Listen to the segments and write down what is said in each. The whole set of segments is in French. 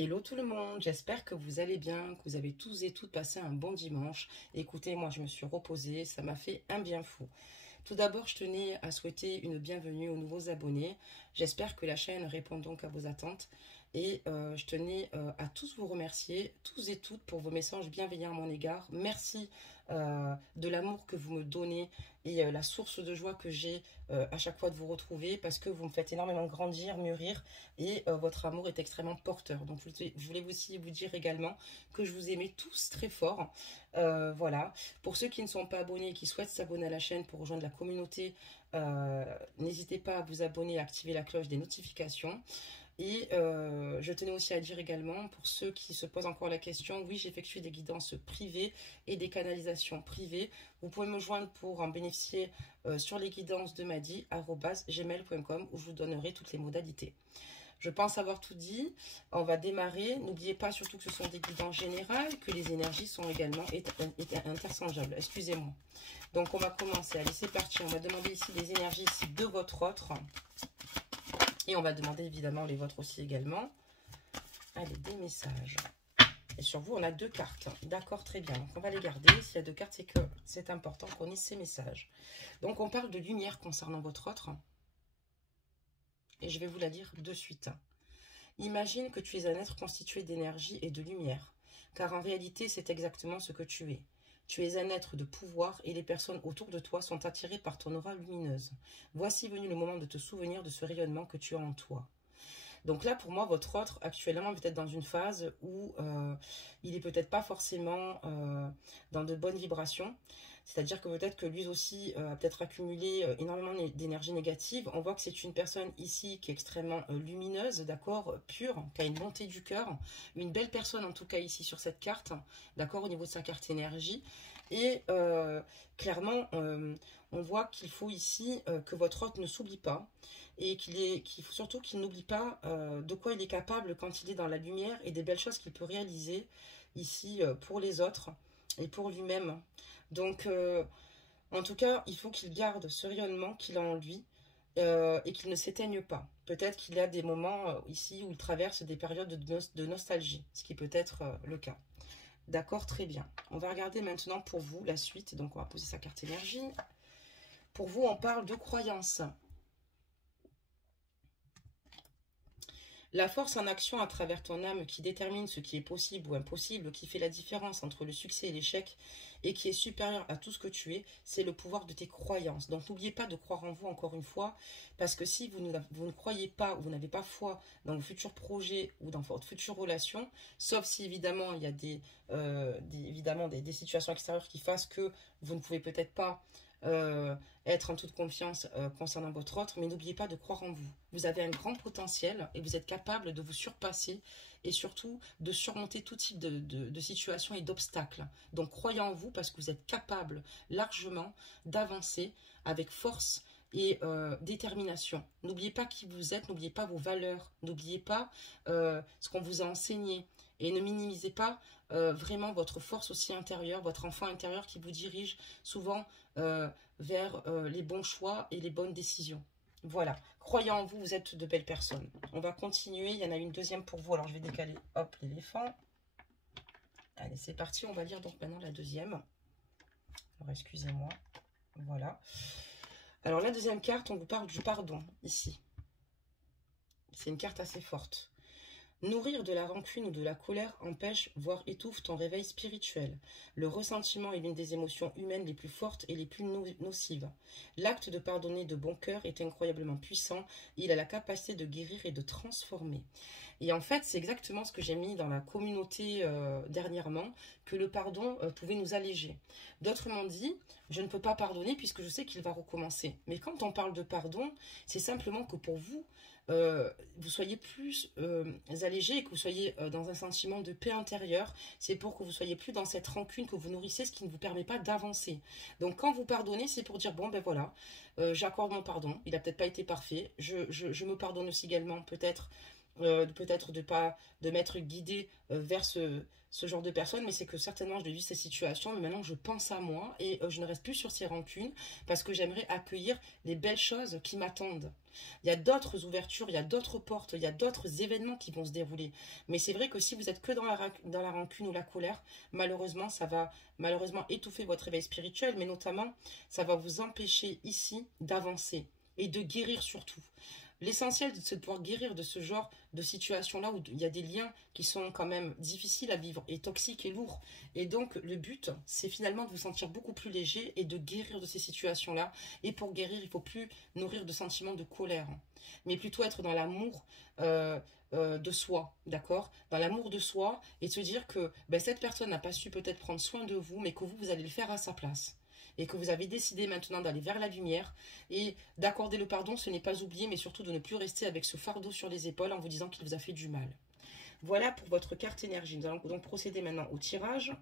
Hello tout le monde, j'espère que vous allez bien, que vous avez tous et toutes passé un bon dimanche. Écoutez, moi je me suis reposée, ça m'a fait un bien fou. Tout d'abord, je tenais à souhaiter une bienvenue aux nouveaux abonnés. J'espère que la chaîne répond donc à vos attentes. Et je tenais à tous vous remercier, tous et toutes, pour vos messages bienveillants à mon égard. Merci de l'amour que vous me donnez et la source de joie que j'ai à chaque fois de vous retrouver parce que vous me faites énormément grandir, mûrir et votre amour est extrêmement porteur. Donc je voulais aussi vous dire également que je vous aimais tous très fort. Voilà. Pour ceux qui ne sont pas abonnés et qui souhaitent s'abonner à la chaîne pour rejoindre la communauté, n'hésitez pas à vous abonner et à activer la cloche des notifications. Et je tenais aussi à dire également, pour ceux qui se posent encore la question, oui, j'effectue des guidances privées et des canalisations privées. Vous pouvez me joindre pour en bénéficier sur les guidances de madi@gmail.com où je vous donnerai toutes les modalités. Je pense avoir tout dit. On va démarrer. N'oubliez pas surtout que ce sont des guidances générales, que les énergies sont également interchangeables. Excusez-moi. Donc on va commencer. Allez, c'est parti. On va demander ici les énergies ici de votre autre. Et on va demander évidemment les vôtres aussi également. Allez, des messages. Et sur vous, on a 2 cartes. D'accord, très bien. Donc on va les garder. S'il y a 2 cartes, c'est que c'est important qu'on ait ces messages. Donc on parle de lumière concernant votre autre. Et je vais vous la dire de suite. Imagine que tu es un être constitué d'énergie et de lumière. Car en réalité, c'est exactement ce que tu es. Tu es un être de pouvoir et les personnes autour de toi sont attirées par ton aura lumineuse. Voici venu le moment de te souvenir de ce rayonnement que tu as en toi. Donc là, pour moi, votre autre, actuellement, peut-être dans une phase où il est peut-être pas forcément dans de bonnes vibrations. C'est-à-dire que peut-être que lui aussi a peut-être accumulé énormément d'énergie négative. On voit que c'est une personne ici qui est extrêmement lumineuse, d'accord, pure, qui a une bonté du cœur. Une belle personne en tout cas ici sur cette carte, d'accord, au niveau de sa carte énergie. Et clairement, on voit qu'il faut ici que votre hôte ne s'oublie pas et qu'il faut surtout qu'il n'oublie pas de quoi il est capable quand il est dans la lumière et des belles choses qu'il peut réaliser ici pour les autres et pour lui-même. Donc, en tout cas, il faut qu'il garde ce rayonnement qu'il a en lui et qu'il ne s'éteigne pas. Peut-être qu'il y a des moments ici où il traverse des périodes de nostalgie, ce qui peut être le cas. D'accord, très bien. On va regarder maintenant pour vous la suite. Donc, on va poser sa carte énergie. Pour vous, on parle de croyance. La force en action à travers ton âme qui détermine ce qui est possible ou impossible, qui fait la différence entre le succès et l'échec et qui est supérieur à tout ce que tu es, c'est le pouvoir de tes croyances. Donc n'oubliez pas de croire en vous encore une fois, parce que si vous ne croyez pas ou vous n'avez pas foi dans vos futurs projets ou dans votre future relation, sauf si évidemment il y a des situations extérieures qui fassent que vous ne pouvez peut-être pas être en toute confiance concernant votre autre, mais n'oubliez pas de croire en vous. Vous avez un grand potentiel et vous êtes capable de vous surpasser et surtout de surmonter tout type de situations et d'obstacles. Donc croyez en vous parce que vous êtes capable largement d'avancer avec force et détermination. N'oubliez pas qui vous êtes, n'oubliez pas vos valeurs, n'oubliez pas ce qu'on vous a enseigné et ne minimisez pas vraiment votre force aussi intérieure, votre enfant intérieur qui vous dirige souvent vers les bons choix et les bonnes décisions. Voilà, croyez en vous, vous êtes de belles personnes. On va continuer, il y en a une deuxième pour vous, alors je vais décaler, hop, l'éléphant. Allez, c'est parti, on va lire donc maintenant la deuxième. Alors, excusez-moi, voilà. Alors, la deuxième carte, on vous parle du pardon, ici. C'est une carte assez forte. Nourrir de la rancune ou de la colère empêche, voire étouffe ton réveil spirituel. Le ressentiment est l'une des émotions humaines les plus fortes et les plus nocives. L'acte de pardonner de bon cœur est incroyablement puissant. Il a la capacité de guérir et de transformer. Et en fait, c'est exactement ce que j'ai mis dans la communauté dernièrement, que le pardon pouvait nous alléger. D'autrement dit, je ne peux pas pardonner puisque je sais qu'il va recommencer. Mais quand on parle de pardon, c'est simplement que pour vous, vous soyez plus allégé et que vous soyez dans un sentiment de paix intérieure. C'est pour que vous soyez plus dans cette rancune que vous nourrissez, ce qui ne vous permet pas d'avancer. Donc quand vous pardonnez, c'est pour dire, bon ben voilà, j'accorde mon pardon, il n'a peut-être pas été parfait, je me pardonne aussi également peut-être peut-être de m'être guidée vers ce genre de personne, mais c'est que certainement je vis ces situations, mais maintenant je pense à moi et je ne reste plus sur ces rancunes parce que j'aimerais accueillir les belles choses qui m'attendent. Il y a d'autres ouvertures, il y a d'autres portes, il y a d'autres événements qui vont se dérouler. Mais c'est vrai que si vous êtes que dans la rancune ou la colère, malheureusement, ça va malheureusement étouffer votre éveil spirituel, mais notamment, ça va vous empêcher ici d'avancer et de guérir surtout. L'essentiel, c'est de pouvoir guérir de ce genre de situation-là où il y a des liens qui sont quand même difficiles à vivre et toxiques et lourds. Et donc, le but, c'est finalement de vous sentir beaucoup plus léger et de guérir de ces situations-là. Et pour guérir, il ne faut plus nourrir de sentiments de colère, mais plutôt être dans l'amour de soi, d'accord? Dans l'amour de soi et se dire que ben, cette personne n'a pas su peut-être prendre soin de vous, mais que vous allez le faire à sa place et que vous avez décidé maintenant d'aller vers la lumière et d'accorder le pardon, ce n'est pas oublier, mais surtout de ne plus rester avec ce fardeau sur les épaules en vous disant qu'il vous a fait du mal. Voilà pour votre carte énergie. Nous allons donc procéder maintenant au tirage.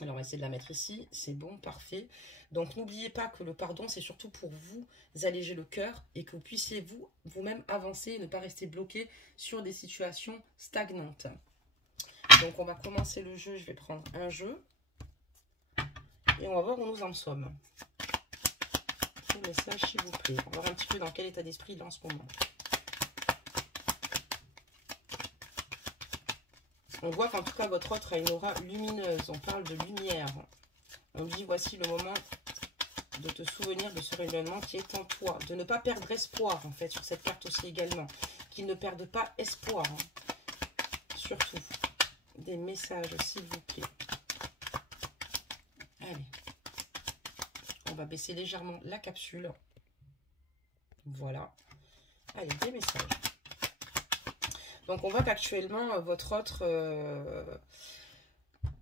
Alors, on va essayer de la mettre ici. C'est bon, parfait. Donc, n'oubliez pas que le pardon, c'est surtout pour vous alléger le cœur et que vous puissiez vous-même avancer et ne pas rester bloqué sur des situations stagnantes. Donc, on va commencer le jeu. Je vais prendre un jeu. Et on va voir où nous en sommes. Petit message, s'il vous plaît. On va voir un petit peu dans quel état d'esprit il est en ce moment. On voit qu'en tout cas, votre autre a une aura lumineuse. On parle de lumière. On dit, voici le moment de te souvenir de ce rayonnement qui est en toi. De ne pas perdre espoir, en fait, sur cette carte aussi également. Qu'il ne perde pas espoir. Surtout. Des messages, s'il vous plaît. Allez. On va baisser légèrement la capsule. Voilà. Allez, des messages. Donc, on voit qu'actuellement, votre autre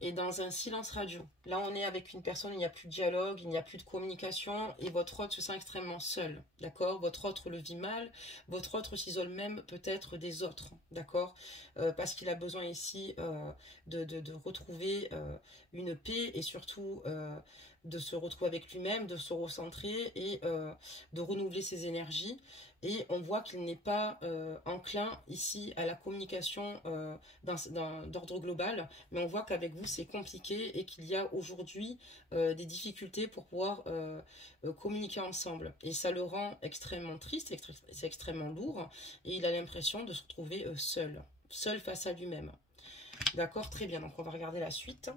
est dans un silence radio. Là, on est avec une personne, il n'y a plus de dialogue, il n'y a plus de communication et votre autre se sent extrêmement seul. D'accord? Votre autre le vit mal. Votre autre s'isole même peut-être des autres. D'accord? Parce qu'il a besoin ici de retrouver une paix et surtout de se retrouver avec lui-même, de se recentrer et de renouveler ses énergies. Et on voit qu'il n'est pas enclin ici à la communication d'ordre global, mais on voit qu'avec vous c'est compliqué et qu'il y a aujourd'hui des difficultés pour pouvoir communiquer ensemble. Et ça le rend extrêmement triste, c'est extrêmement lourd, et il a l'impression de se retrouver seul face à lui-même. D'accord, très bien, donc on va regarder la suite.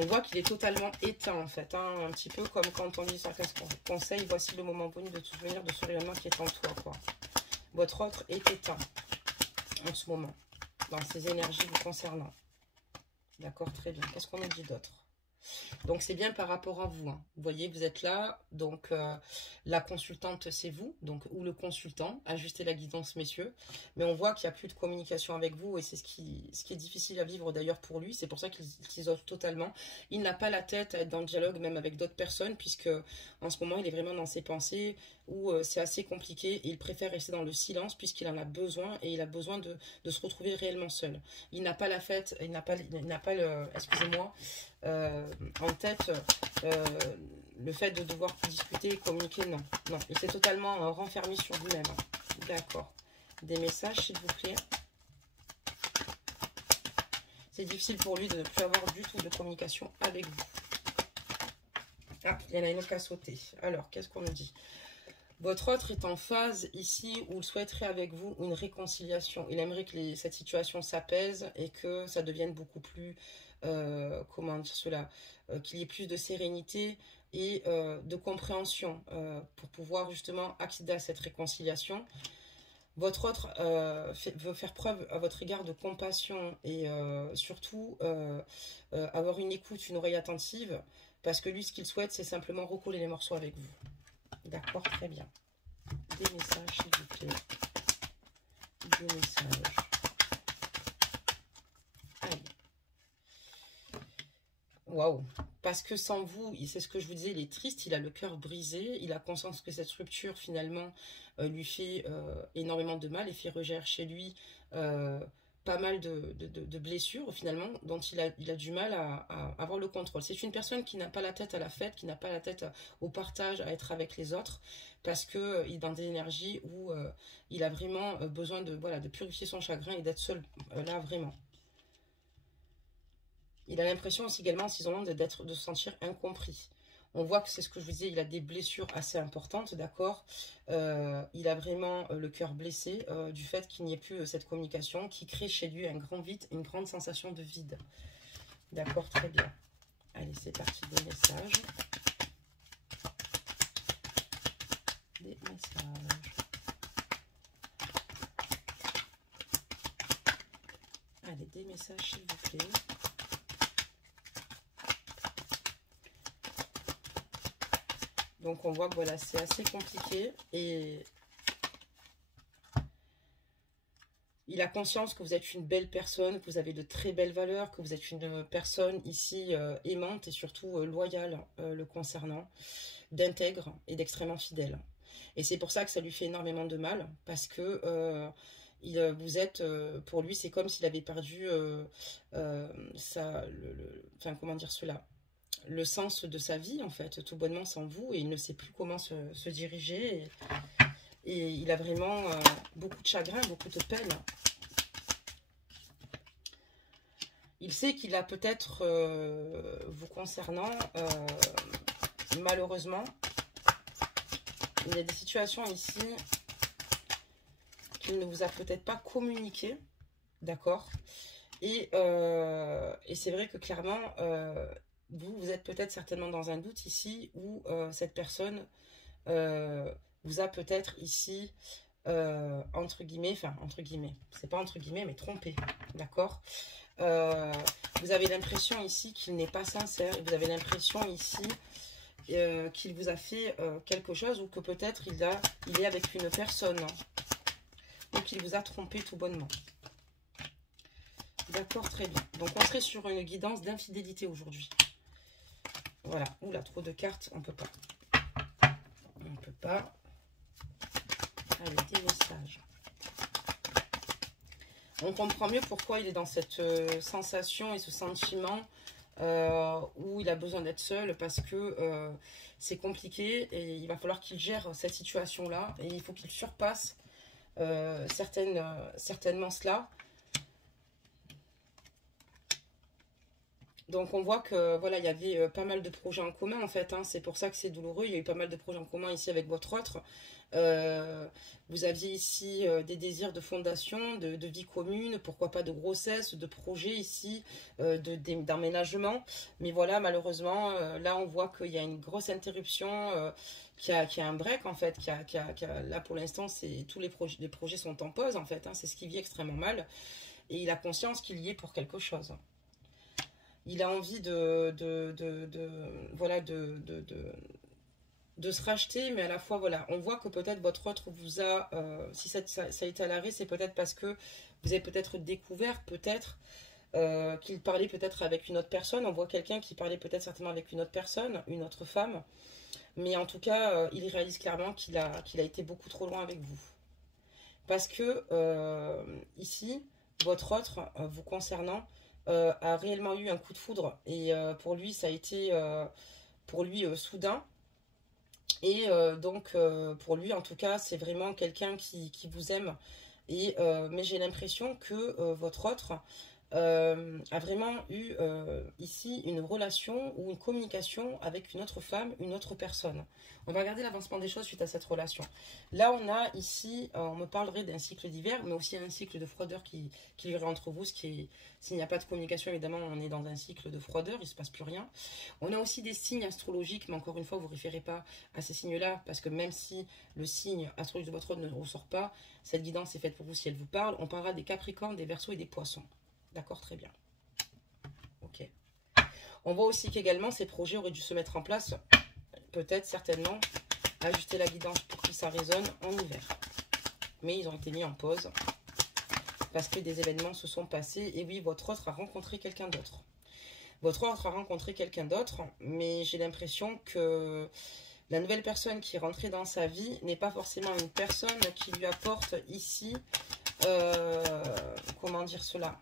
On voit qu'il est totalement éteint en fait, hein, un petit peu comme quand on dit ça, qu'est-ce qu'on conseille, voici le moment venu de te souvenir de ce rayonnement qui est en toi, quoi. Votre autre est éteint en ce moment, dans ses énergies vous concernant. D'accord, très bien. Qu'est-ce qu'on a dit d'autre? Donc, c'est bien par rapport à vous. Hein. Vous voyez, vous êtes là. Donc, la consultante, c'est vous. Donc, ou le consultant. Ajustez la guidance, messieurs. Mais on voit qu'il n'y a plus de communication avec vous. Et c'est ce qui est difficile à vivre d'ailleurs pour lui. C'est pour ça qu'il s'isole totalement. Il n'a pas la tête à être dans le dialogue, même avec d'autres personnes. Puisque, en ce moment, il est vraiment dans ses pensées où c'est assez compliqué. Et il préfère rester dans le silence puisqu'il en a besoin. Et il a besoin de se retrouver réellement seul. Il n'a pas la fête. Il n'a pas le... Excusez-moi. En tête le fait de devoir discuter et communiquer, non, il s'est totalement renfermé sur lui-même. D'accord, des messages s'il vous plaît. C'est difficile pour lui de ne plus avoir du tout de communication avec vous. Ah, il y en a une autre qui a sauté. Alors, qu'est-ce qu'on nous dit? Votre autre est en phase ici où il souhaiterait avec vous une réconciliation. Il aimerait que cette situation s'apaise et que ça devienne beaucoup plus, comment dire cela, qu'il y ait plus de sérénité et de compréhension pour pouvoir justement accéder à cette réconciliation. Votre autre veut faire preuve à votre égard de compassion et surtout avoir une écoute, une oreille attentive, parce que lui, ce qu'il souhaite, c'est simplement recoller les morceaux avec vous. D'accord, très bien. Des messages, s'il vous plaît. Des messages. Allez. Waouh. Parce que sans vous, c'est ce que je vous disais, il est triste, il a le cœur brisé, il a conscience que cette rupture, finalement, lui fait énormément de mal et fait rejaillir chez lui pas mal de blessures finalement, dont il a du mal à avoir le contrôle. C'est une personne qui n'a pas la tête à la fête, qui n'a pas la tête au partage, à être avec les autres, parce que il est dans des énergies où il a vraiment besoin de, voilà, de purifier son chagrin et d'être seul là vraiment. Il a l'impression aussi également, de se sentir incompris. On voit que c'est ce que je vous disais, il a des blessures assez importantes, d'accord. Il a vraiment le cœur blessé du fait qu'il n'y ait plus cette communication qui crée chez lui un grand vide, une grande sensation de vide. D'accord, très bien. Allez, c'est parti, des messages. Des messages. Allez, des messages s'il vous plaît. Donc on voit que voilà, c'est assez compliqué et il a conscience que vous êtes une belle personne, que vous avez de très belles valeurs, que vous êtes une personne ici aimante et surtout loyale le concernant, d'intègre et d'extrêmement fidèle. Et c'est pour ça que ça lui fait énormément de mal, parce que vous êtes, pour lui, c'est comme s'il avait perdu enfin comment dire cela, le sens de sa vie en fait, tout bonnement sans vous, et il ne sait plus comment se diriger, et il a vraiment beaucoup de chagrin, beaucoup de peine. Il sait qu'il a peut-être, vous concernant, malheureusement, il y a des situations ici qu'il ne vous a peut-être pas communiqué, d'accord, et c'est vrai que clairement, vous êtes peut-être certainement dans un doute ici, où cette personne vous a peut-être ici, entre guillemets, c'est pas entre guillemets, mais trompé, d'accord. Vous avez l'impression ici qu'il n'est pas sincère, et vous avez l'impression ici qu'il vous a fait quelque chose, ou que peut-être il est avec une personne, ou qu'il vous a trompé tout bonnement. D'accord, très bien. Donc on serait sur une guidance d'infidélité aujourd'hui. Voilà. Oula, trop de cartes, on peut pas. On peut pas. Allez, des messages. On comprend mieux pourquoi il est dans cette sensation et ce sentiment où il a besoin d'être seul, parce que c'est compliqué et il va falloir qu'il gère cette situation-là, et il faut qu'il surpasse certainement cela. Donc on voit que voilà, il y avait pas mal de projets en commun en fait, hein. C'est pour ça que c'est douloureux. Il y a eu pas mal de projets en commun ici avec votre autre. Vous aviez ici des désirs de fondation, de vie commune, pourquoi pas de grossesse, de projets ici, d'emménagement. Mais voilà, malheureusement, là on voit qu'il y a une grosse interruption, qu'il y a un break en fait. Là pour l'instant, tous les projets sont en pause en fait, hein. C'est ce qui vit extrêmement mal. Et il a conscience qu'il y est pour quelque chose. Il a envie voilà, de se racheter, mais à la fois, voilà, on voit que peut-être votre autre vous a, si ça a été à l'arrêt, c'est peut-être parce que vous avez peut-être découvert, peut-être, qu'il parlait peut-être avec une autre personne. On voit quelqu'un qui parlait peut-être certainement avec une autre personne, une autre femme, mais en tout cas, il réalise clairement qu'il a été beaucoup trop loin avec vous. Parce que, ici, votre autre, vous concernant, a réellement eu un coup de foudre, et pour lui ça a été soudain, et donc pour lui en tout cas c'est vraiment quelqu'un qui vous aime, et mais j'ai l'impression que votre autre a vraiment eu ici une relation ou une communication avec une autre femme, une autre personne. On va regarder l'avancement des choses suite à cette relation. Là, on a ici, on me parlerait d'un cycle d'hiver, mais aussi un cycle de froideur qui irait entre vous, s'il n'y a pas de communication, évidemment, on est dans un cycle de froideur, il ne se passe plus rien. On a aussi des signes astrologiques, mais encore une fois, vous ne référez pas à ces signes-là, parce que même si le signe astrologique de votre autre ne ressort pas, cette guidance est faite pour vous si elle vous parle. On parlera des Capricornes, des Verseaux et des Poissons. D'accord, très bien. Ok. On voit aussi qu'également, ces projets auraient dû se mettre en place, peut-être, certainement, ajuster la guidance pour que ça résonne en hiver. Mais ils ont été mis en pause, parce que des événements se sont passés, et oui, votre autre a rencontré quelqu'un d'autre. Votre autre a rencontré quelqu'un d'autre, mais j'ai l'impression que la nouvelle personne qui est rentrée dans sa vie n'est pas forcément une personne qui lui apporte ici... comment dire cela,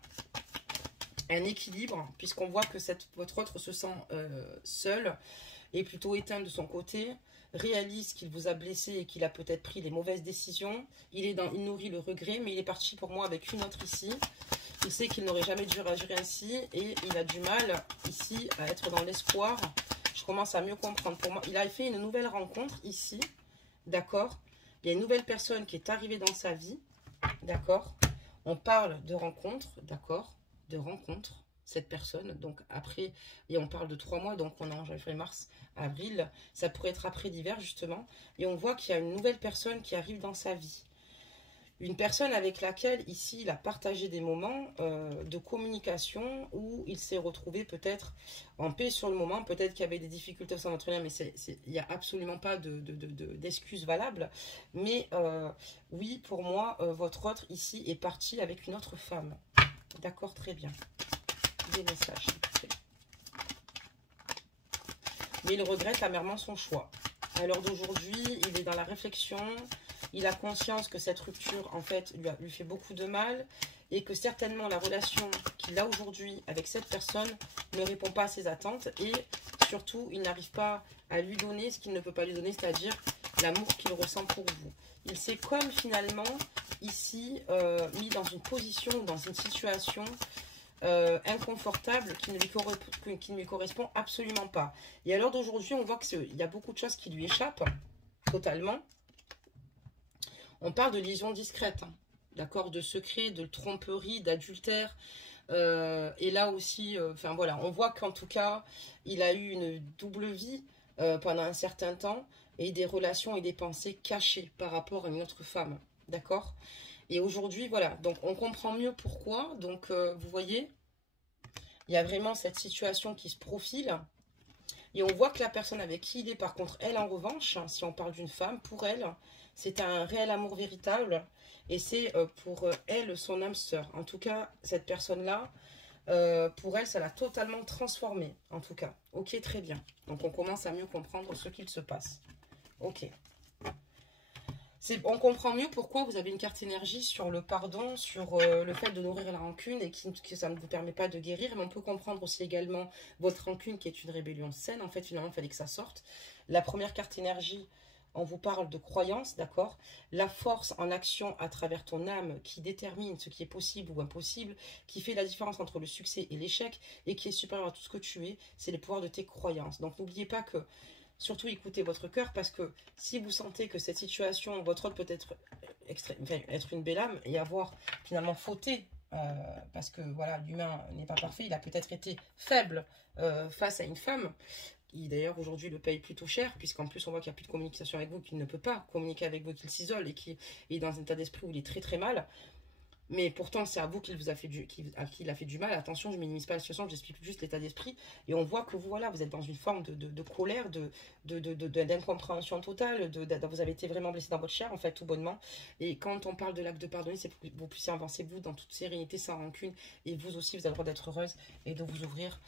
un équilibre, puisqu'on voit que votre autre se sent seul et plutôt éteint de son côté, réalise qu'il vous a blessé et qu'il a peut-être pris les mauvaises décisions. Il nourrit le regret, mais il est parti pour moi avec une autre ici. Il sait qu'il n'aurait jamais dû réagir ainsi et il a du mal ici à être dans l'espoir. Je commence à mieux comprendre. Pour moi, il a fait une nouvelle rencontre ici, d'accord? Il y a une nouvelle personne qui est arrivée dans sa vie, d'accord? On parle de rencontre, d'accord? De rencontre, cette personne. Donc après, et on parle de 3 mois, donc on est en janvier, février, mars, avril. Ça pourrait être après l'hiver, justement. Et on voit qu'il y a une nouvelle personne qui arrive dans sa vie. Une personne avec laquelle, ici, il a partagé des moments de communication où il s'est retrouvé peut-être en paix sur le moment. Peut-être qu'il y avait des difficultés au sein de votre lien, mais il n'y a absolument pas d'excuses valables. Mais oui, pour moi, votre autre, ici, est parti avec une autre femme. D'accord, très bien. Des messages. Mais il regrette amèrement son choix. À l'heure d'aujourd'hui, il est dans la réflexion. Il a conscience que cette rupture, en fait, lui fait beaucoup de mal et que certainement la relation qu'il a aujourd'hui avec cette personne ne répond pas à ses attentes et surtout, il n'arrive pas à lui donner ce qu'il ne peut pas lui donner, c'est-à-dire l'amour qu'il ressent pour vous. Il s'est comme finalement ici mis dans une position, dans une situation inconfortable qui ne lui correspond absolument pas. Et à l'heure d'aujourd'hui, on voit qu'il y a beaucoup de choses qui lui échappent totalement. On parle de liaison discrète, hein, d'accord, de secret, de tromperie, d'adultère. Et là aussi, enfin voilà, on voit qu'en tout cas, il a eu une double vie pendant un certain temps et des relations et des pensées cachées par rapport à une autre femme, d'accord. Et aujourd'hui, voilà, donc on comprend mieux pourquoi. Donc vous voyez, il y a vraiment cette situation qui se profile. Et on voit que la personne avec qui il est, par contre, elle en revanche, si on parle d'une femme, pour elle, c'est un réel amour véritable. Et c'est pour elle, son âme sœur. En tout cas, cette personne-là, pour elle, ça l'a totalement transformée. En tout cas, ok, très bien. Donc on commence à mieux comprendre ce qu'il se passe. Ok. On comprend mieux pourquoi vous avez une carte énergie sur le pardon, sur le fait de nourrir la rancune et que ça ne vous permet pas de guérir. Mais on peut comprendre aussi également votre rancune qui est une rébellion saine. En fait, finalement, il fallait que ça sorte. La première carte énergie, on vous parle de croyance, d'accord? La force en action à travers ton âme qui détermine ce qui est possible ou impossible, qui fait la différence entre le succès et l'échec et qui est supérieur à tout ce que tu es, c'est le pouvoir de tes croyances. Donc n'oubliez pas que surtout écoutez votre cœur parce que si vous sentez que cette situation, votre autre peut être, être une belle âme et avoir finalement fauté, parce que voilà, l'humain n'est pas parfait, il a peut-être été faible face à une femme, qui d'ailleurs aujourd'hui le paye plutôt cher, puisqu'en plus on voit qu'il n'y a plus de communication avec vous, qu'il ne peut pas communiquer avec vous, qu'il s'isole et qu'il est dans un état d'esprit où il est très très mal. Mais pourtant, c'est à vous qu'il vous a fait qu'il a fait du mal. Attention, je ne minimise pas la situation, j'explique juste l'état d'esprit. Et on voit que vous, voilà, vous êtes dans une forme de colère, d'incompréhension totale. Vous avez été vraiment blessé dans votre chair, en fait, tout bonnement. Et quand on parle de l'acte de pardonner, c'est pour que vous puissiez avancer, vous, dans toute sérénité, sans rancune. Et vous aussi, vous avez le droit d'être heureuse et de vous ouvrir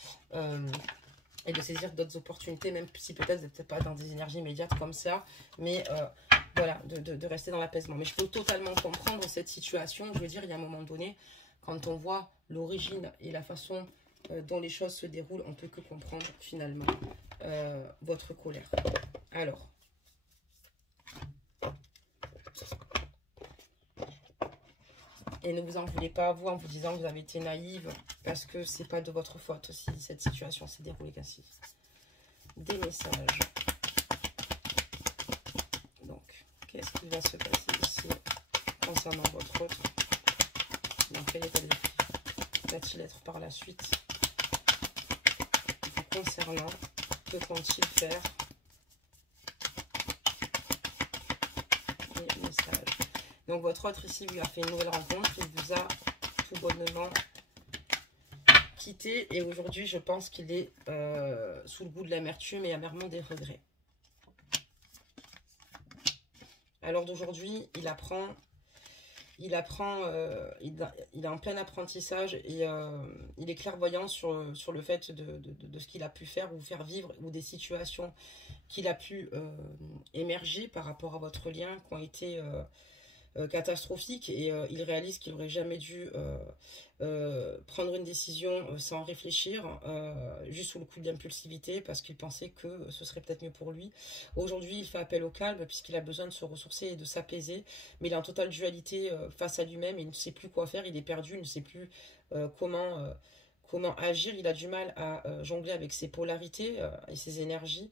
et de saisir d'autres opportunités, même si peut-être vous n'êtes pas dans des énergies immédiates comme ça. Mais voilà, de rester dans l'apaisement. Mais je peux totalement comprendre cette situation. Je veux dire, il y a un moment donné, quand on voit l'origine et la façon dont les choses se déroulent, on ne peut que comprendre finalement votre colère. Alors, et ne vous en voulez pas à vous en vous disant que vous avez été naïve, parce que c'est pas de votre faute si cette situation s'est déroulée ainsi. Des messages. Qu'est-ce qui va se passer ici concernant votre autre? Dans quel état d'esprit va-t-il être par la suite? Concernant, que compte-t-il faire? Et message. Donc votre autre ici lui a fait une nouvelle rencontre, il vous a tout bonnement quitté et aujourd'hui je pense qu'il est sous le goût de l'amertume et amèrement des regrets. À l'heure d'aujourd'hui, il est en plein apprentissage et il est clairvoyant sur le fait de ce qu'il a pu faire ou faire vivre ou des situations qu'il a pu émerger par rapport à votre lien qui ont été catastrophique, et il réalise qu'il n'aurait jamais dû prendre une décision sans réfléchir, juste sous le coup d'impulsivité, parce qu'il pensait que ce serait peut-être mieux pour lui. Aujourd'hui, il fait appel au calme, puisqu'il a besoin de se ressourcer et de s'apaiser, mais il est en totale dualité face à lui-même, il ne sait plus quoi faire, il est perdu, il ne sait plus comment agir, il a du mal à jongler avec ses polarités et ses énergies.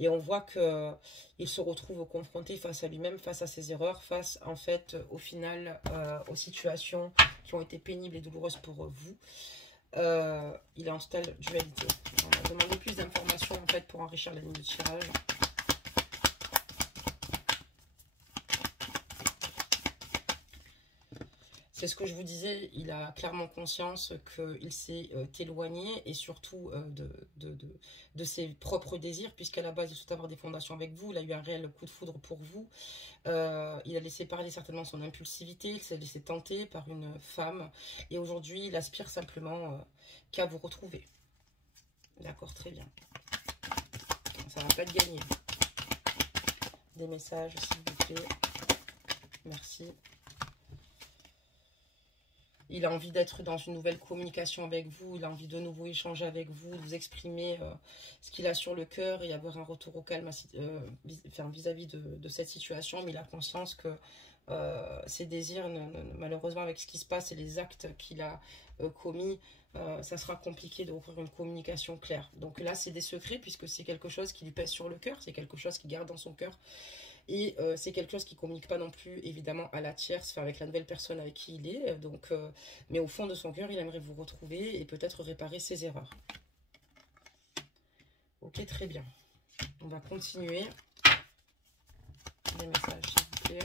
Et on voit que il se retrouve confronté face à lui-même, face à ses erreurs, face en fait au final aux situations qui ont été pénibles et douloureuses pour vous. Il est en totale dualité. On va demander plus d'informations en fait pour enrichir la ligne de tirage. C'est ce que je vous disais, il a clairement conscience qu'il s'est éloigné, et surtout de ses propres désirs, puisqu'à la base il souhaite avoir des fondations avec vous, il a eu un réel coup de foudre pour vous, il a laissé parler certainement son impulsivité, il s'est laissé tenter par une femme, et aujourd'hui il aspire simplement qu'à vous retrouver. D'accord, très bien. Ça va pas être gagné. Des messages s'il vous plaît. Merci. Il a envie d'être dans une nouvelle communication avec vous, il a envie de nouveau échanger avec vous, de vous exprimer ce qu'il a sur le cœur et avoir un retour au calme vis-à-vis de cette situation. Mais il a conscience que ses désirs, malheureusement avec ce qui se passe et les actes qu'il a commis, ça sera compliqué d'ouvrir une communication claire. Donc là, c'est des secrets, puisque c'est quelque chose qui lui pèse sur le cœur, c'est quelque chose qu'il garde dans son cœur. Et c'est quelque chose qui ne communique pas non plus, évidemment, à la tierce, enfin, avec la nouvelle personne avec qui il est. Donc, mais au fond de son cœur, il aimerait vous retrouver et peut-être réparer ses erreurs. Ok, très bien. On va continuer. Des messages, s'il vous plaît.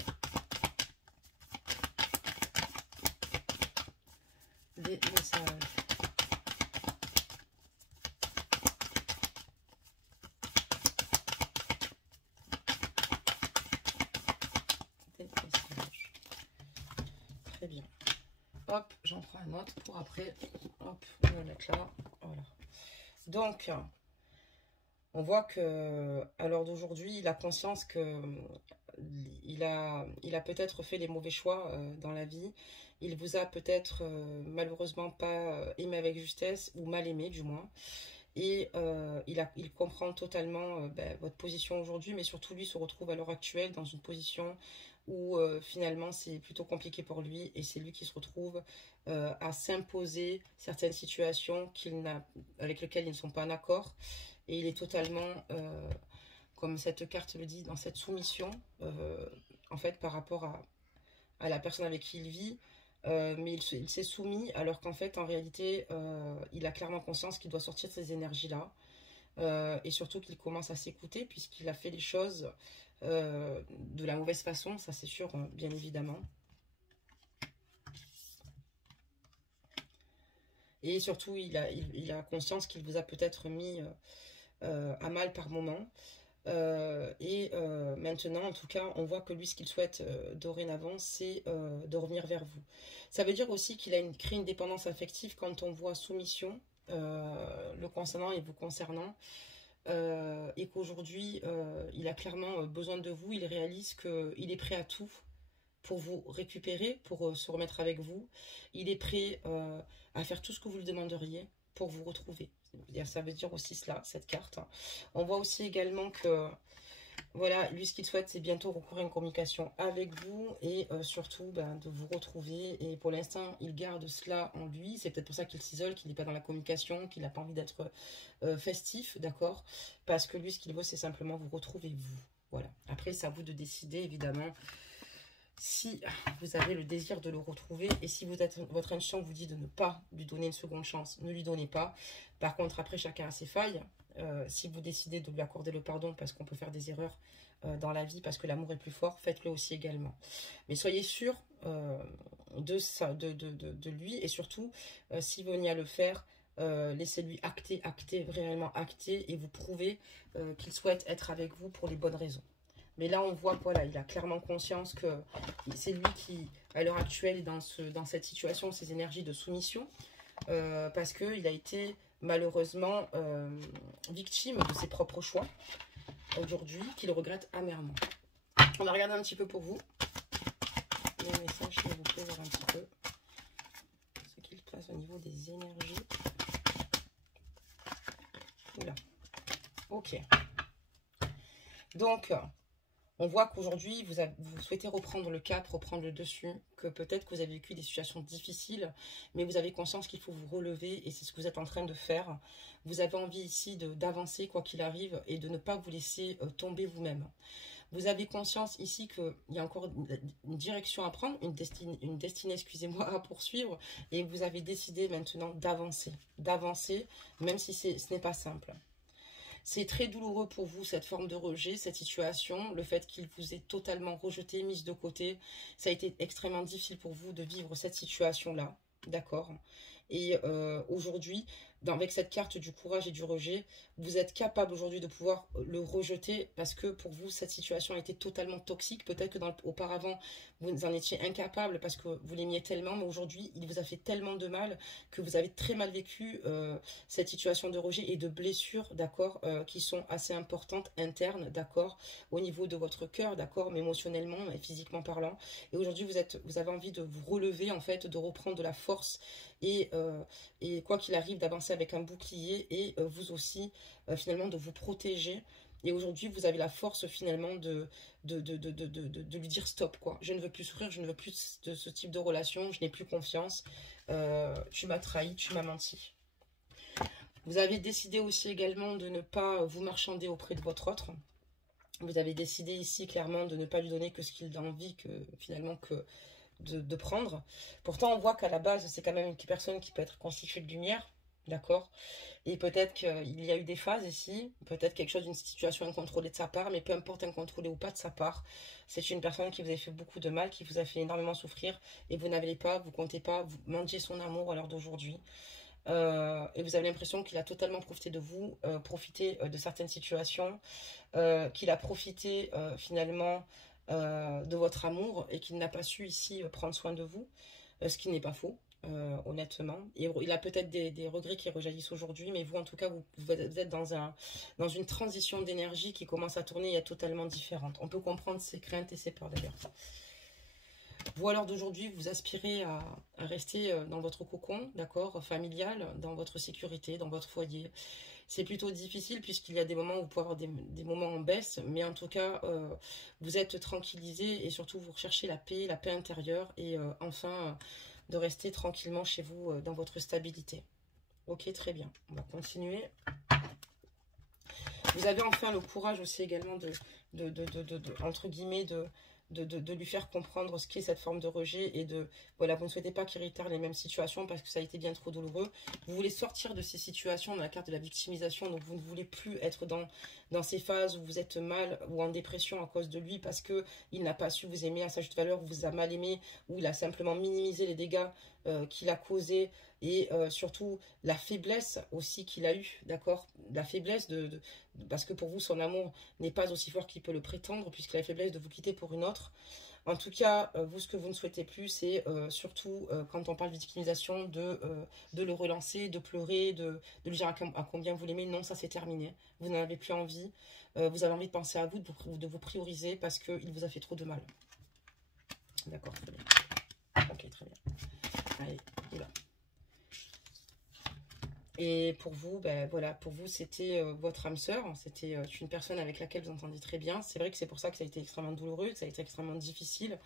Des messages. Très bien. Hop, j'en prends un autre pour après. Hop, on va le mettre là. Voilà. Donc, on voit que à l'heure d'aujourd'hui, il a conscience que il a peut-être fait les mauvais choix dans la vie. Il vous a peut-être malheureusement pas aimé avec justesse, ou mal aimé du moins. Et il comprend totalement votre position aujourd'hui, mais surtout lui se retrouve à l'heure actuelle dans une position où finalement c'est plutôt compliqué pour lui, et c'est lui qui se retrouve à s'imposer certaines situations avec lesquelles ils ne sont pas en accord, et il est totalement, comme cette carte le dit, dans cette soumission en fait par rapport à la personne avec qui il vit. Mais il s'est soumis, alors qu'en fait, en réalité, il a clairement conscience qu'il doit sortir de ces énergies-là. Et surtout qu'il commence à s'écouter, puisqu'il a fait les choses de la mauvaise façon, ça c'est sûr, bien évidemment. Et surtout, il a conscience qu'il vous a peut-être mis à mal par moment. Maintenant, en tout cas, on voit que lui, ce qu'il souhaite dorénavant, c'est de revenir vers vous. Ça veut dire aussi qu'il a créé une dépendance affective quand on voit soumission le concernant et vous concernant, et qu'aujourd'hui, il a clairement besoin de vous. Il réalise qu'il est prêt à tout pour vous récupérer, pour se remettre avec vous. Il est prêt à faire tout ce que vous lui demanderiez pour vous retrouver. Ça veut dire aussi cela, cette carte. On voit aussi également que, voilà, lui, ce qu'il souhaite, c'est bientôt recourir à une communication avec vous, et surtout de vous retrouver. Et pour l'instant, il garde cela en lui. C'est peut-être pour ça qu'il s'isole, qu'il n'est pas dans la communication, qu'il n'a pas envie d'être festif, d'accord? Parce que lui, ce qu'il veut, c'est simplement vous retrouver, vous. Voilà. Après, c'est à vous de décider, évidemment, si vous avez le désir de le retrouver, et si votre intuition vous dit de ne pas lui donner une seconde chance, ne lui donnez pas. Par contre, après, chacun a ses failles. Si vous décidez de lui accorder le pardon, parce qu'on peut faire des erreurs dans la vie, parce que l'amour est plus fort, faites-le aussi également. Mais soyez sûr de lui, et surtout, si vous venez à le faire, laissez-lui acter, réellement acter, et vous prouver qu'il souhaite être avec vous pour les bonnes raisons. Mais là, on voit que voilà, il a clairement conscience que c'est lui qui, à l'heure actuelle, est dans cette situation, ces énergies de soumission, parce qu'il a été malheureusement victime de ses propres choix aujourd'hui, qu'il regrette amèrement. On va regarder un petit peu pour vous. les messages, s'il vous plaît, voir un petit peu ce qu'il passe au niveau des énergies. Oula. Ok. Donc, on voit qu'aujourd'hui, vous souhaitez reprendre le cap, reprendre le dessus, que peut-être que vous avez vécu des situations difficiles, mais vous avez conscience qu'il faut vous relever et c'est ce que vous êtes en train de faire. Vous avez envie ici d'avancer quoi qu'il arrive et de ne pas vous laisser tomber vous-même. Vous avez conscience ici qu'il y a encore une direction à prendre, une destinée, excusez-moi, à poursuivre et vous avez décidé maintenant d'avancer, même si ce n'est pas simple. C'est très douloureux pour vous, cette forme de rejet, cette situation, le fait qu'il vous ait totalement rejeté, mis de côté. Ça a été extrêmement difficile pour vous de vivre cette situation-là, d'accord? Et aujourd'hui, avec cette carte du courage et du rejet, vous êtes capable aujourd'hui de pouvoir le rejeter parce que pour vous, cette situation a été totalement toxique. Peut-être que auparavant, vous en étiez incapable parce que vous l'aimiez tellement, mais aujourd'hui, il vous a fait tellement de mal que vous avez très mal vécu cette situation de rejet et de blessures, d'accord, qui sont assez importantes, internes, d'accord, au niveau de votre cœur, d'accord, mais émotionnellement et physiquement parlant. Et aujourd'hui, vous avez envie de vous relever, en fait, de reprendre de la force et quoi qu'il arrive, d'avancer avec un bouclier et vous aussi, finalement, de vous protéger. Et aujourd'hui, vous avez la force, finalement, de lui dire stop, quoi. Je ne veux plus souffrir, je ne veux plus de ce type de relation, je n'ai plus confiance. Tu m'as trahi, tu m'as menti. Vous avez décidé aussi également de ne pas vous marchander auprès de votre autre. Vous avez décidé ici, clairement, de ne pas lui donner que ce qu'il a envie, finalement, de prendre. Pourtant, on voit qu'à la base, c'est quand même une personne qui peut être constituée de lumière, d'accord? Et peut-être qu'il y a eu des phases ici, peut-être quelque chose d'une situation incontrôlée de sa part, mais peu importe incontrôlée ou pas de sa part, c'est une personne qui vous a fait beaucoup de mal, qui vous a fait énormément souffrir, et vous n'avez pas, vous comptez pas, vous mendiez son amour à l'heure d'aujourd'hui. Et vous avez l'impression qu'il a totalement profité de vous, profité de certaines situations, qu'il a profité finalement de votre amour et qu'il n'a pas su ici prendre soin de vous, ce qui n'est pas faux, honnêtement. Et il a peut-être des regrets qui rejaillissent aujourd'hui, mais vous en tout cas, vous êtes dans une transition d'énergie qui commence à tourner et être totalement différente. On peut comprendre ses craintes et ses peurs d'ailleurs. Vous, à l'heure d'aujourd'hui, vous aspirez à rester dans votre cocon, d'accord, familial, dans votre sécurité, dans votre foyer. C'est plutôt difficile puisqu'il y a des moments où vous pouvez avoir des moments en baisse, mais en tout cas, vous êtes tranquillisé et surtout vous recherchez la paix intérieure et enfin de rester tranquillement chez vous dans votre stabilité. Ok, très bien. On va continuer. Vous avez enfin le courage aussi également entre guillemets, de lui faire comprendre ce qu'est cette forme de rejet et voilà, vous ne souhaitez pas qu'il réitère les mêmes situations parce que ça a été bien trop douloureux. Vous voulez sortir de ces situations dans la carte de la victimisation, donc vous ne voulez plus être dans ces phases où vous êtes mal ou en dépression à cause de lui parce que il n'a pas su vous aimer à sa juste valeur, vous a mal aimé ou il a simplement minimisé les dégâts qu'il a causés et surtout la faiblesse aussi qu'il a eu, d'accord, la faiblesse parce que pour vous son amour n'est pas aussi fort qu'il peut le prétendre puisqu'il a la faiblesse de vous quitter pour une autre. En tout cas, vous, ce que vous ne souhaitez plus, c'est surtout, quand on parle de victimisation, de le relancer, de pleurer, de lui dire à combien vous l'aimez. Non, ça c'est terminé. Vous n'en avez plus envie. Vous avez envie de penser à vous, de vous prioriser parce qu'il vous a fait trop de mal. D'accord, très bien. Ok, très bien. Allez, oula. Et pour vous, ben voilà, pour vous c'était votre âme sœur, c'était une personne avec laquelle vous entendiez très bien. C'est vrai que c'est pour ça que ça a été extrêmement douloureux, que ça a été extrêmement difficile.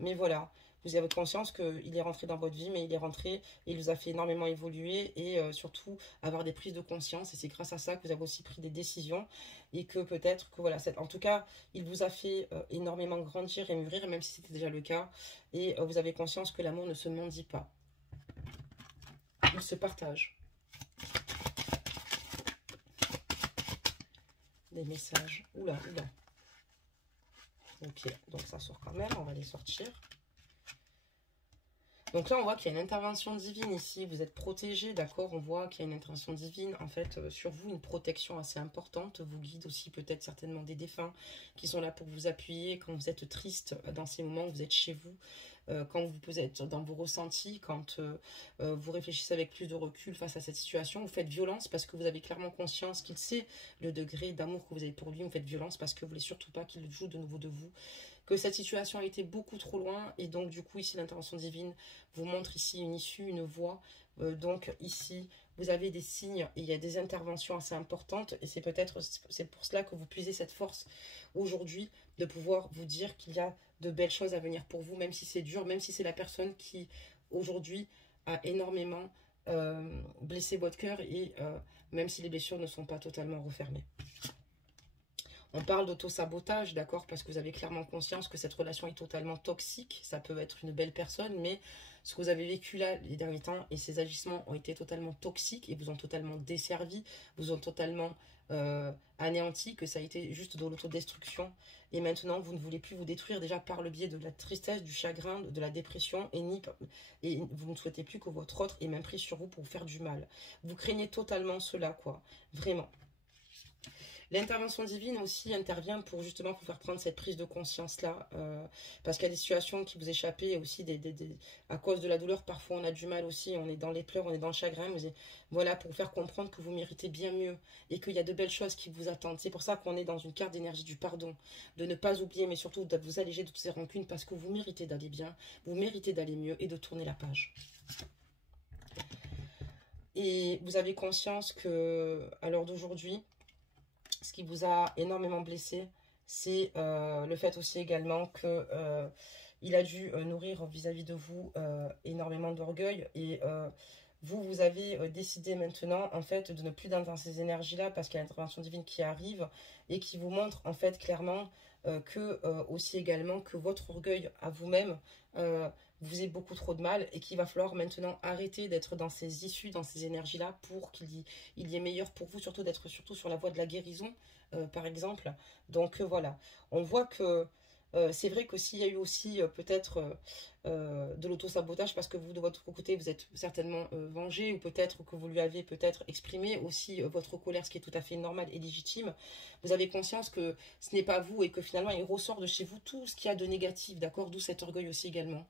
Mais voilà, vous avez conscience qu'il est rentré dans votre vie, mais il est rentré et il vous a fait énormément évoluer et surtout avoir des prises de conscience. Et c'est grâce à ça que vous avez aussi pris des décisions et que peut-être que voilà, en tout cas, il vous a fait énormément grandir et mûrir, même si c'était déjà le cas. Et vous avez conscience que l'amour ne se mendie pas. Il se partage. Des messages. Oula, oula. Ok, donc ça sort quand même, on va les sortir. Donc là, on voit qu'il y a une intervention divine ici. Vous êtes protégé, d'accord? On voit qu'il y a une intervention divine, en fait, sur vous, une protection assez importante. Vous guide aussi peut-être certainement des défunts qui sont là pour vous appuyer quand vous êtes triste dans ces moments où vous êtes chez vous. quand vous êtes dans vos ressentis, quand vous réfléchissez avec plus de recul face à cette situation, vous faites violence parce que vous avez clairement conscience qu'il sait le degré d'amour que vous avez pour lui. Vous faites violence parce que vous voulez surtout pas qu'il joue de nouveau de vous, que cette situation a été beaucoup trop loin, et donc du coup ici l'intervention divine vous montre ici une issue, une voie. Donc ici vous avez des signes et il y a des interventions assez importantes, et c'est pour cela que vous puisez cette force aujourd'hui de pouvoir vous dire qu'il y a de belles choses à venir pour vous, même si c'est dur, même si c'est la personne qui aujourd'hui a énormément blessé votre cœur, et même si les blessures ne sont pas totalement refermées. On parle d'auto-sabotage, d'accord, parce que vous avez clairement conscience que cette relation est totalement toxique. Ça peut être une belle personne, mais ce que vous avez vécu là les derniers temps et ces agissements ont été totalement toxiques et vous ont totalement desservi, vous ont totalement anéanti, que ça a été juste de l'autodestruction. Et maintenant, vous ne voulez plus vous détruire déjà par le biais de la tristesse, du chagrin, de la dépression, et vous ne souhaitez plus que votre autre ait même pris sur vous pour vous faire du mal. Vous craignez totalement cela, quoi, vraiment. L'intervention divine aussi intervient pour justement vous faire prendre cette prise de conscience-là, parce qu'il y a des situations qui vous échappaient, et aussi à cause de la douleur, parfois on a du mal aussi, on est dans les pleurs, on est dans le chagrin, mais voilà, pour vous faire comprendre que vous méritez bien mieux, et qu'il y a de belles choses qui vous attendent. C'est pour ça qu'on est dans une carte d'énergie du pardon, de ne pas oublier, mais surtout de vous alléger de toutes ces rancunes, parce que vous méritez d'aller bien, vous méritez d'aller mieux, et de tourner la page. Et vous avez conscience que, à l'heure d'aujourd'hui, ce qui vous a énormément blessé, c'est le fait aussi également que il a dû nourrir vis-à-vis de vous énormément d'orgueil, et vous avez décidé maintenant en fait de ne plus dans ces énergies-là, parce qu'il y a l'intervention divine qui arrive et qui vous montre en fait clairement que aussi également que votre orgueil à vous-même vous faisait beaucoup trop de mal, et qu'il va falloir maintenant arrêter d'être dans ces issues, dans ces énergies-là, pour qu'il y ait meilleur pour vous, surtout d'être surtout sur la voie de la guérison, par exemple. Donc voilà, on voit que c'est vrai qu'aussi il y a eu aussi peut-être de l'auto-sabotage, parce que vous de votre côté vous êtes certainement vengé, ou peut-être que vous lui avez peut-être exprimé aussi votre colère, ce qui est tout à fait normal et légitime. Vous avez conscience que ce n'est pas vous, et que finalement il ressort de chez vous tout ce qu'il y a de négatif, d'accord, d'où cet orgueil aussi également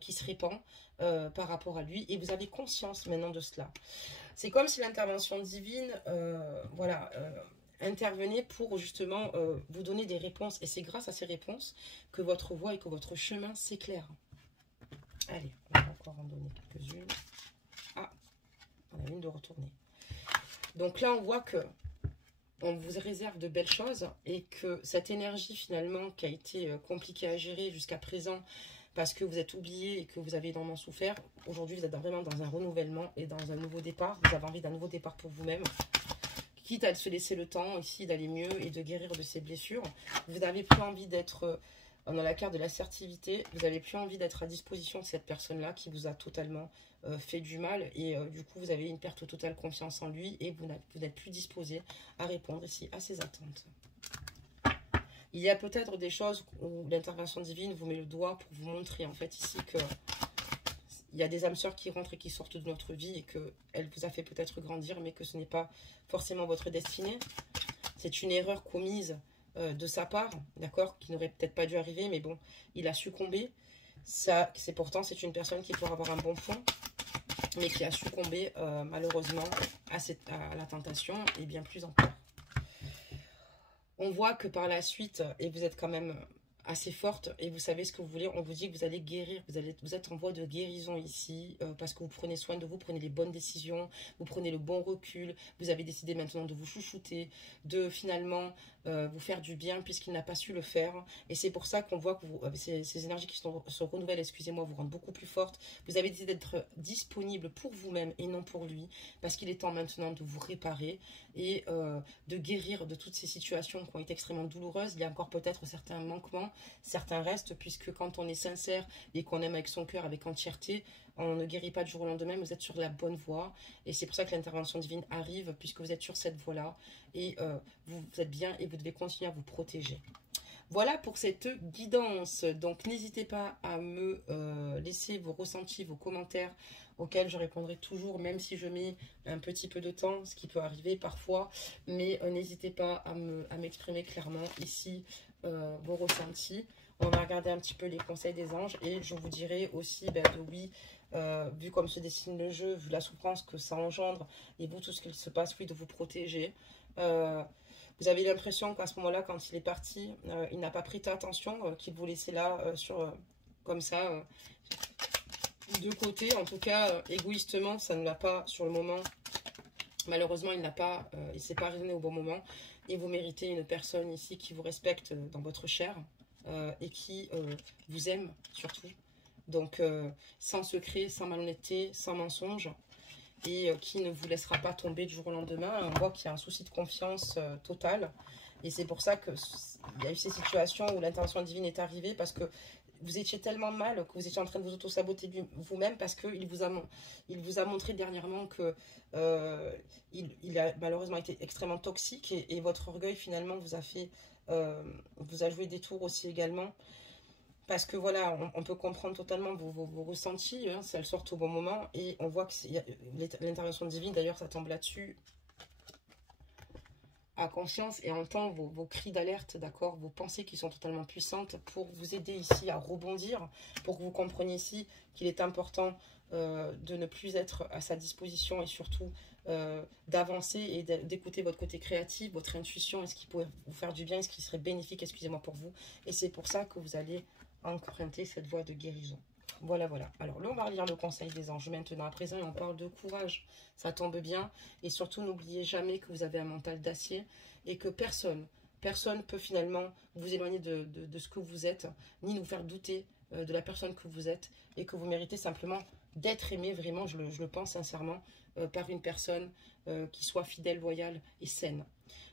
qui se répand par rapport à lui, et vous avez conscience maintenant de cela. C'est comme si l'intervention divine voilà, intervenait pour justement vous donner des réponses, et c'est grâce à ces réponses que votre voie et que votre chemin s'éclaire. Allez, on va encore en donner quelques-unes. Ah, on a une de retourner. Donc là, on voit que on vous réserve de belles choses, et que cette énergie finalement qui a été compliquée à gérer jusqu'à présent, parce que vous êtes oublié et que vous avez énormément souffert, aujourd'hui vous êtes vraiment dans un renouvellement et dans un nouveau départ. Vous avez envie d'un nouveau départ pour vous-même, quitte à se laisser le temps ici d'aller mieux et de guérir de ces blessures. Vous n'avez plus envie d'être dans la carte de l'assertivité, vous n'avez plus envie d'être à disposition de cette personne-là qui vous a totalement fait du mal, et du coup vous avez une perte totale confiance en lui, et vous n'êtes plus disposé à répondre ici à ses attentes. Il y a peut-être des choses où l'intervention divine vous met le doigt pour vous montrer en fait ici que il y a des âmes sœurs qui rentrent et qui sortent de notre vie, et qu'elle vous a fait peut-être grandir, mais que ce n'est pas forcément votre destinée. C'est une erreur commise de sa part, d'accord, qui n'aurait peut-être pas dû arriver, mais bon, il a succombé. Ça, c'est une personne qui pourrait avoir un bon fond, mais qui a succombé malheureusement à la tentation, et bien plus encore. On voit que par la suite, et vous êtes quand même assez forte, et vous savez ce que vous voulez, on vous dit que vous allez guérir, vous êtes en voie de guérison ici, parce que vous prenez soin de vous, prenez les bonnes décisions, vous prenez le bon recul, vous avez décidé maintenant de vous chouchouter, de finalement vous faire du bien, puisqu'il n'a pas su le faire, et c'est pour ça qu'on voit que ces énergies qui se renouvellent, excusez-moi, vous rendent beaucoup plus forte. Vous avez décidé d'être disponible pour vous-même et non pour lui, parce qu'il est temps maintenant de vous réparer, et de guérir de toutes ces situations qui ont été extrêmement douloureuses. Il y a encore peut-être certains manquements, certains restes, puisque quand on est sincère et qu'on aime avec son cœur, avec entièreté, on ne guérit pas du jour au lendemain. Vous êtes sur la bonne voie, et c'est pour ça que l'intervention divine arrive, puisque vous êtes sur cette voie-là, et vous êtes bien, et vous devez continuer à vous protéger. Voilà pour cette guidance. Donc n'hésitez pas à me laisser vos ressentis, vos commentaires, auxquels je répondrai toujours, même si je mets un petit peu de temps, ce qui peut arriver parfois. Mais n'hésitez pas à m'exprimer clairement ici vos ressentis. On va regarder un petit peu les conseils des anges et je vous dirai aussi de oui, vu comme se dessine le jeu, vu la souffrance que ça engendre et vous tout ce qu'il se passe, oui, de vous protéger. Vous avez l'impression qu'à ce moment-là, quand il est parti, il n'a pas prêté attention, qu'il vous laissait là comme ça, de côté. En tout cas, égoïstement, ça ne l'a pas sur le moment. Malheureusement, il s'est pas raisonné au bon moment. Et vous méritez une personne ici qui vous respecte dans votre chair et qui vous aime surtout. Donc, sans secret, sans malhonnêteté, sans mensonge. Et qui ne vous laissera pas tomber du jour au lendemain. On voit qu'il y a un souci de confiance total. Et c'est pour ça qu'il y a eu ces situations où l'intervention divine est arrivée, parce que vous étiez tellement mal que vous étiez en train de vous auto-saboter vous-même, parce qu'il vous a montré dernièrement que il a malheureusement été extrêmement toxique et votre orgueil finalement vous a joué des tours aussi également. Parce que voilà, on peut comprendre totalement vos ressentis, hein, si elles sortent au bon moment. Et on voit que l'intervention divine, d'ailleurs, ça tombe là-dessus, à conscience et entend vos cris d'alerte, d'accord, vos pensées qui sont totalement puissantes pour vous aider ici à rebondir, pour que vous compreniez ici qu'il est important de ne plus être à sa disposition et surtout d'avancer et d'écouter votre côté créatif, votre intuition, est-ce qui pourrait vous faire du bien, est-ce qui serait bénéfique, excusez-moi, pour vous. Et c'est pour ça que vous allez emprunter cette voie de guérison. Voilà, voilà. Alors là, on va lire le conseil des anges maintenant à présent et on parle de courage. Ça tombe bien. Et surtout, n'oubliez jamais que vous avez un mental d'acier et que personne peut finalement vous éloigner de ce que vous êtes, ni nous faire douter de la personne que vous êtes et que vous méritez simplement d'être aimé, vraiment, je le pense sincèrement, par une personne qui soit fidèle, loyale et saine.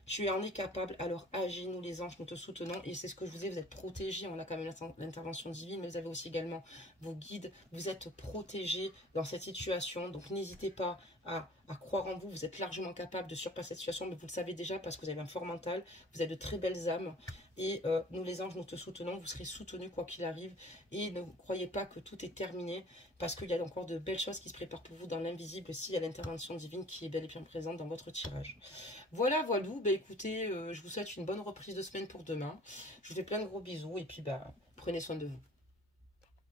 Tu en es capable, alors agis, nous les anges, nous te soutenons. Et c'est ce que je vous ai, vous êtes protégés, on a quand même l'intervention divine, mais vous avez aussi également vos guides. Vous êtes protégés dans cette situation, donc n'hésitez pas à croire en vous. Vous êtes largement capable de surpasser cette situation, mais vous le savez déjà parce que vous avez un fort mental, vous êtes de très belles âmes. Et nous les anges, nous te soutenons, vous serez soutenus quoi qu'il arrive. Et ne croyez pas que tout est terminé, parce qu'il y a encore de belles choses qui se préparent pour vous dans l'invisible, s'il y a l'intervention divine qui est bel et bien présente dans votre tirage. Voilà, voilà. Écoutez, je vous souhaite une bonne reprise de semaine pour demain. Je vous fais plein de gros bisous et puis prenez soin de vous.